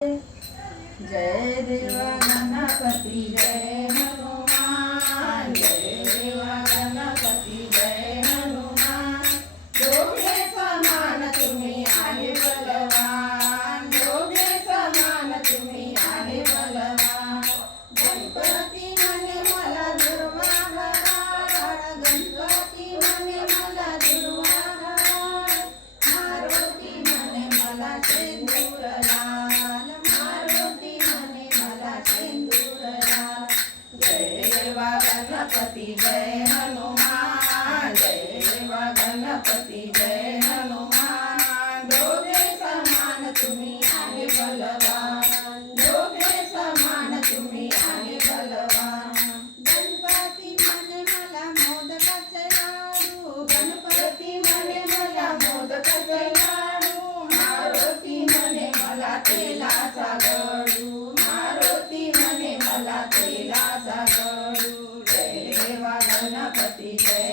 जय देवा गणपती जय हनुमान, जय देवा गणपती जय हनुमान। दोघे समान तुम्ही आहे बलवान, दोघे समान तुम्ही आहे बलवान। गणपती म्हणे मला दुर्वा घरा, गणपती म्हणे मला दुर्वा घरा। मारुती म्हणे मला शेंदूर लाल, मारुती म्हणे मला शेंदूर लाल। जय देवा गणपती जय हनुमान, जय देवा गणपती जय हनुमान। दोघे समान तुम्ही आहे बलवान, दोघे समान तुम्ही आहे बलवान। गणपती म्हणे मला मोदकाचे लाडू, गणपती म्हणे मला मोदकाचे लाडू। मारुती म्हणे मला तेलाचा गडू, मारुती म्हणे मला तेलाचा गडू। जय देवा गणपती जय